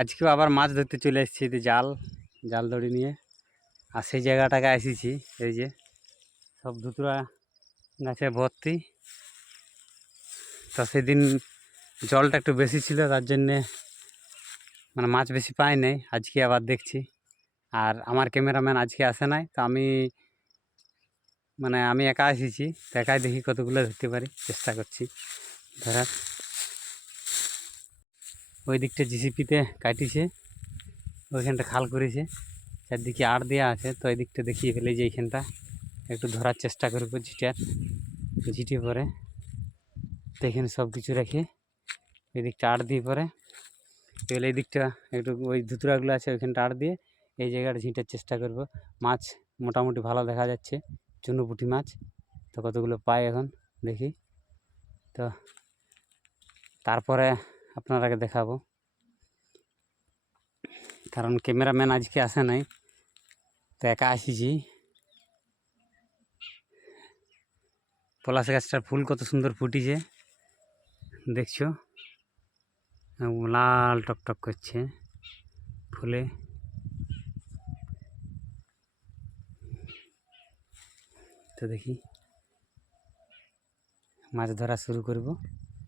আজকেও আবার মাছ ধরতে চলে এসেছি জাল দড়ি নিয়ে। আর সেই জায়গাটাকে এসেছি, এই যে সব ধুতুরা গাছে ভর্তি। তো সেদিন জলটা একটু বেশি ছিল, তার জন্যে মানে মাছ বেশি পাই নাই। আজকে আবার দেখছি, আর আমার ক্যামেরাম্যান আজকে আসে নাই, তো আমি একা এসেছি। তো একাই দেখি কতগুলো ধরতে পারি, চেষ্টা করছি ধরার। ওই দিকটা জিসিপিতে কাটিছে, ওইখানটা খাল করেছে, চারদিকে আড় দেওয়া আছে। তো এই দিকটা দেখিয়ে ফেলে যে এইখানটা একটু ধরার চেষ্টা করবো ঝিটে পরে। তো এখানে সব কিছু রেখে এই দিকটা আড় দিয়ে পরে এবার এই দিকটা একটু ওই ধুতুরাগুলো আছে ওইখানটা আড় দিয়ে এই জায়গাটা ঝিঁটার চেষ্টা করব। মাছ মোটামুটি ভালো দেখা যাচ্ছে, চুনো পুঁটি মাছ। তো কতগুলো পাই এখন দেখি, তো তারপরে আপনারাকে দেখাবো। কারণ ক্যামেরাম্যান আজকে আসে নাই, তো একা আসিছি। পলাশ গাছটার ফুল কত সুন্দর ফুটিছে দেখছো, লাল টকটক করছে ফুলে। তো দেখি মাছ ধরা শুরু করব।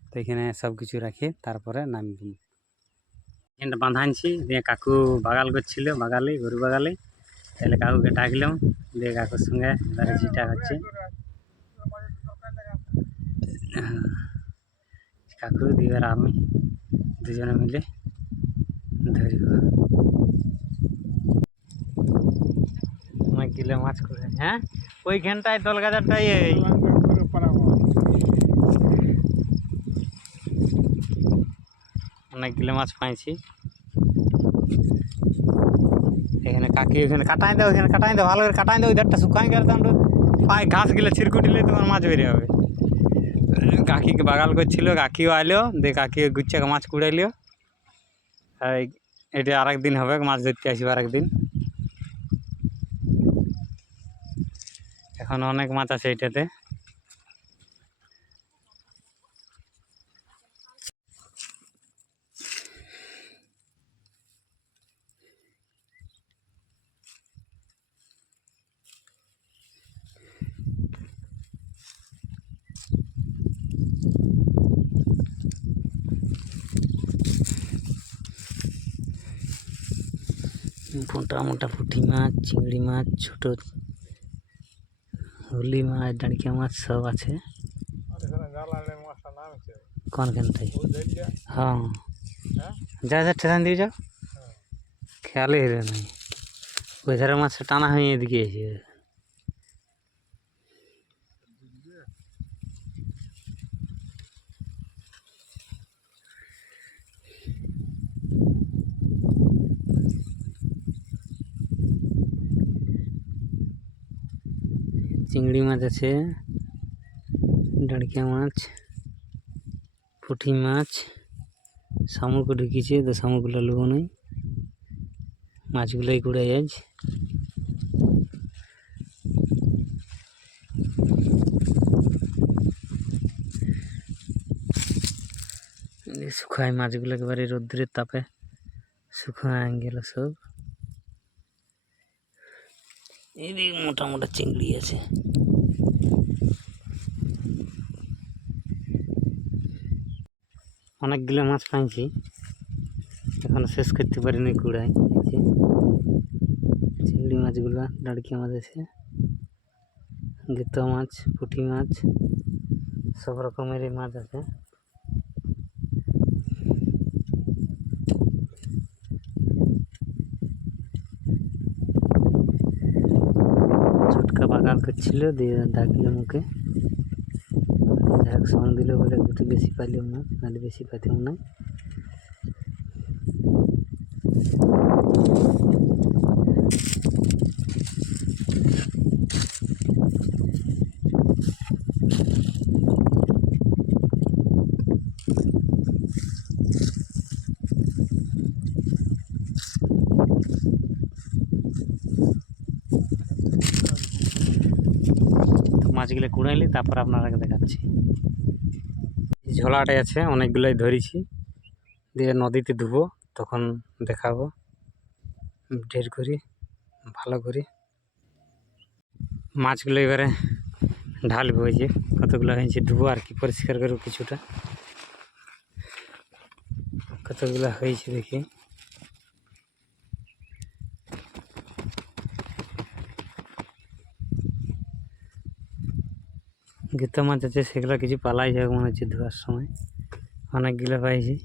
তো এখানে সব কিছু রাখে তারপরে নামব। এখানটা বাঁধা আনছি, দিয়ে কাকু বাগাল করছিল, গরু বাগালে। তাহলে কাকুকে ডাকলাম, দিয়ে কাকুর সঙ্গে এবারে ঝিটা হচ্ছে। কাকু দিয়ে আমি দুজনে মিলে ধরব। অনেকগুলো মাছ করে, হ্যাঁ ওইখানটায় দলগাজারটাই অনেকগুলো মাছ পাইছি। এখানে কাকি ওখানে কাটাই দাও, ভালো করে কাটাই দাও, ওই ধারটা শুকাই গেলে তো পায়ে ঘাস গিলে ছিরকুটিলে তোমার মাছ বেরিয়ে হবে। কাকিকে বাগাল করছিল, কাকিও আইলো, দিয়ে কাকি গুচ্ছা মাছ কুড়াইলিও। এটা আর একদিন হবে, মাছ ধরতে আসবে আর একদিন। এখন অনেক মাছ আছে এটাতে। মোটা পুঁটি মাছ, চিংড়ি মাছ, ছোট হুলি মাছ, ডাঁড়িয়া মাছ সব আছে। কোনখানটায়? হ্যাঁ, যা ট্রেন দিয়ে যাও, খেয়ালই হলো নাই। ওই ধারে মাছটা টানা হয়ে এদিকে এসে চিংড়ি মাছ আছে, ডাঁড়িয়া মাছ, পুঁটি মাছ, শামুক ঢুকিয়েছে, তো শামুকগুলো লোক নেই, মাছগুলোই কুড়াই আজ। শুকায় মাছগুলো একেবারে রোদ্রের তাপে শুকায় গেল সব। এদিকে মোটা মোটা চিংড়ি আছে। অনেকগুলো মাছ পাইছি, এখনো শেষ করতে পারিনি কুড়াই। চিংড়ি মাছগুলো, ডাঁড়কিয়া মাছ আছে, গেতো মাছ, পুঁটি মাছ, সব রকমেরই মাছ আছে। ছোটকা বাগাল করছিল, দিয়ে ডাকলো মুখে, যাক সঙ্গ দিল বলে দুটো বেশি পাইলেও না, নাহলে বেশি পাইতেও না। মাছগুলো কুড়াইলি তারপর আপনারাকে দেখাচ্ছি। ঝোলাটাই আছে, অনেকগুলোই ধরেছি, দিয়ে নদীতে ধুবো, তখন দেখাবো ঢের করে ভালো করে। মাছগুলো এবারে ঢালবো, ওই যে কতগুলো হয়েছে ধুবো আর কি, পরিষ্কার করবো কিছুটা। কতগুলো হয়েছে দেখি। গীতা মাছ আছে, সেগুলো কিছু পালাই যাবে মনে হচ্ছে ধোয়ার সময়। অনেকগুলো পাইছি।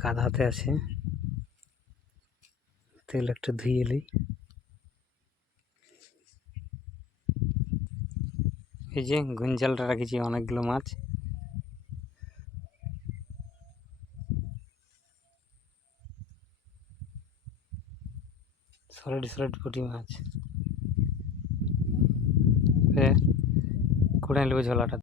কাদাতে আছে, তেল একটু ধুয়ে এলি। এই যে গুঞ্জালটা রাখেছি অনেকগুলো মাছ। সলিড সলিড পুঁটি মাছ। কুড়াই নেবো ঝোলাটা।